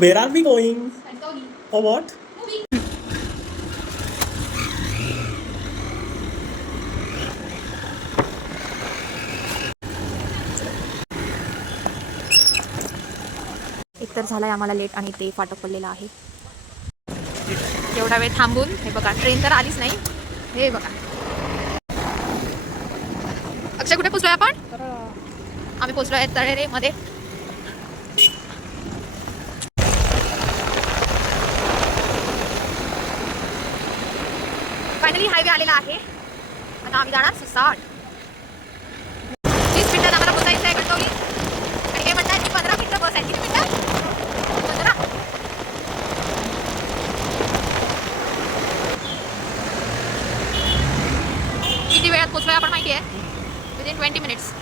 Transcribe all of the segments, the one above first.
Where are we going? Or what? एकतर झालाय आम्हाला लेट आणि ते फाटक पडलेलं आहे. एवढा वेळ थांबून हे बघा ट्रेन तर आलीच नाही. हे बघा अक्षय कुठे पोचलोय आपण? आम्ही पोचलोय तळेरे मध्ये. फायनली हायवे आलेला आहे. आता आम्ही जाणार सुसाट. 20 मिनिटात आम्हाला पोचायचं आहे कणकवली. आणि काय म्हणतात 15 मिनिटं बस आहे. किती मिनिटं? 15. किती वेळात पोचलोय आपण माहिती आहे? Within 20 minutes.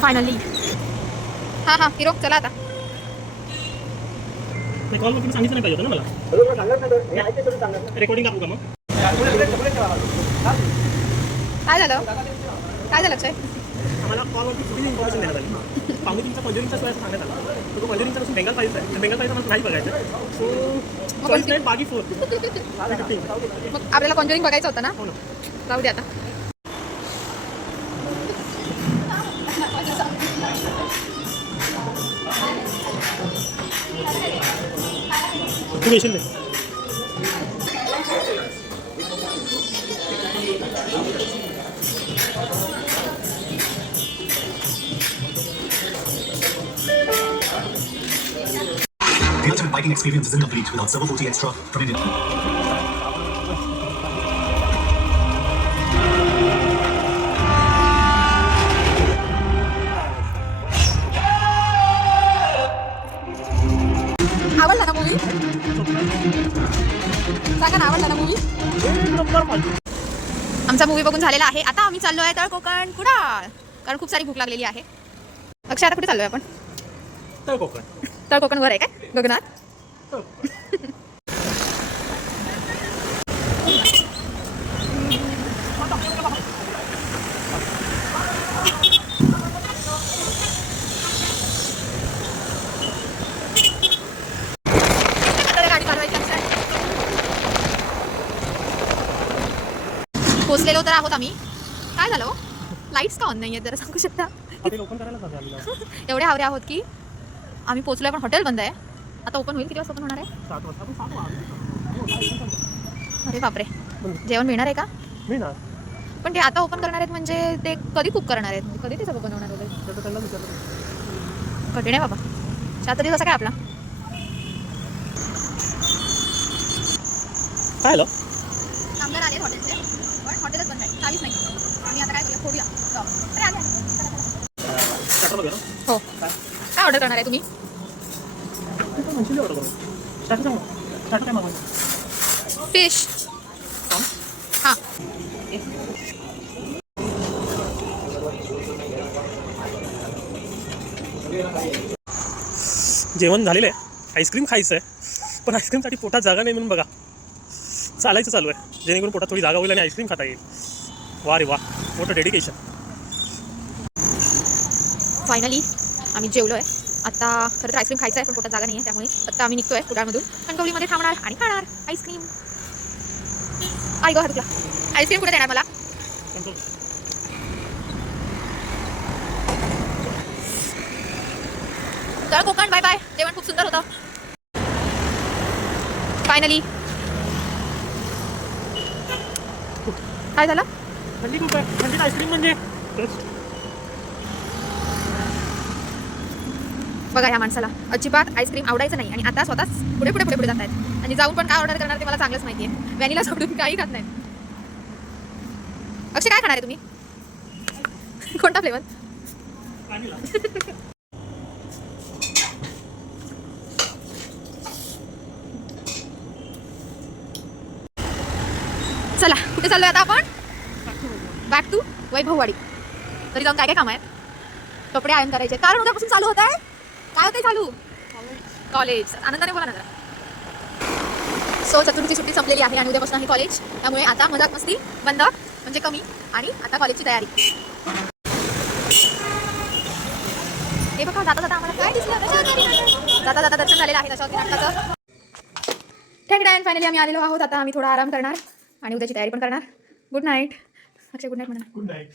फायनली. हां हां हिरो चला आता. कॉल तुम्ही सांगितलं नाही पाहिजे होतं ना मला. रेकॉर्डिंग करू का मग? काय झालं? काय झालं अक्षय? आम्हाला कॉलवरती चुकीची इन्फॉर्मेशन देण्यात आली. पाहुणे तुमचा पंजरींचा सोय सांगण्यात आला. तो पंजरींचा पासून बेंगाल पाहिजे आहे. बेंगाल पाहिजे मला नाही बघायचं. सो चॉईस नाईट बागी 4. मग आपल्याला कॉन्जरिंग बघायचं होतं ना. हो ना. जाऊ दे आता. तू येशील नाही. The ultimate biking experience is incomplete without Servo 40 Extra from Indian. आवडला ना मूवी? सांगा ना आवडला ना मूवी? आमचा मूवी बघून झालेला आहे. आता आम्ही चाललो आहे तळ कोकण कुडाळ. कारण खूप सारी भूक लागलेली आहे. अक्षय आता कुठे चाललोय आपण? तर कोकण. तळ कोकण वर आहे काय गगनात? पोचलेलो तर आहोत आम्ही. काय झालं? लाईट्स का ऑन नाही आहेत जरा सांगू शकता? एवढे हावरे आहोत की आम्ही पोचलोय पण हॉटेल बंद आहे. आता ओपन होईल. किती वाजता ओपन होणार आहे? 7 वाजता. अरे बापरे. जेवण मिळणार आहे का? मिळणार. पण ते आता ओपन करणार आहेत म्हणजे ते कधी कुक करणार आहेत? कधी ते सगळं बनवणार वगैरे? कठीण आहे बाबा. 4 दिवस कसा काय आपला? काय आलं? कामगार आले हॉटेलचे पण हॉटेलच बंद आहे. चालीच नाही. आम्ही आता काय करूया? फोडूया. अरे आले. हो. काय ऑर्डर करणार आहे तुम्ही? फिश. हां. जेवण झालेलं आहे. आईस्क्रीम खायचं आहे. पण आईस्क्रीमसाठी पोटात जागा नाही म्हणून बघा चालायचं चालू आहे. जेणेकरून पोटात थोडी जागा होईल आणि आईस्क्रीम खाता येईल. वा रे वा. मोठं डेडिकेशन. फायनली आम्ही जेवलो आहे. आता खरं तर आईस्क्रीम खायचं आहे पण पोटात जागा नाही आहे. त्यामुळे आता आम्ही निघतोय कुडाळमधून. कणकवलीमध्ये थांबणार आणि खाणार आईस्क्रीम. आई गो तुला आईस्क्रीम कुठे देणार मला? तळ कोकण बाय बाय. जेवण खूप सुंदर होतं. फायनली. काय झालं? थंडी खूप आहे. थंडीत आईस्क्रीम म्हणजे बघा ह्या माणसाला अजिबात आईस्क्रीम आवडायचं नाही आणि आता स्वतःच पुढे पुढे पुढे पुढे जात आहेत. आणि जाऊन पण काय ऑर्डर करणार ते मला चांगलंच माहिती आहे. व्हॅनिला सोडून काही खात नाही. अक्षय काय खाणार आहे तुम्ही? कोणता फ्लेवर? चला कुठे चाललोय आता आपण? Back to Vaibhavwadi. तरी जाऊन काय काय काम आहे? कपडे आयन करायचे. कारण उद्यापासून चालू होत आहे. काय होतंय चालू? कॉलेज. आनंदाने बोला ना जरा. सो चतुर्थी सुट्टी संपलेली आहे आणि उद्यापासून आहे कॉलेज. त्यामुळे आता मजाक मस्ती बंद म्हणजे कमी आणि आता कॉलेजची तयारी. हे बघा जाता जाता आम्हाला काय दिसलं, जाता जाता दर्शन झालेलं आहे दशावती नाटकाचं. थँक अँड फायनली आम्ही आलेलो आहोत. आता आम्ही थोडा आराम करणार आणि उद्याची तयारी पण करणार. Good night. Akshay good night म्हणा. Good night.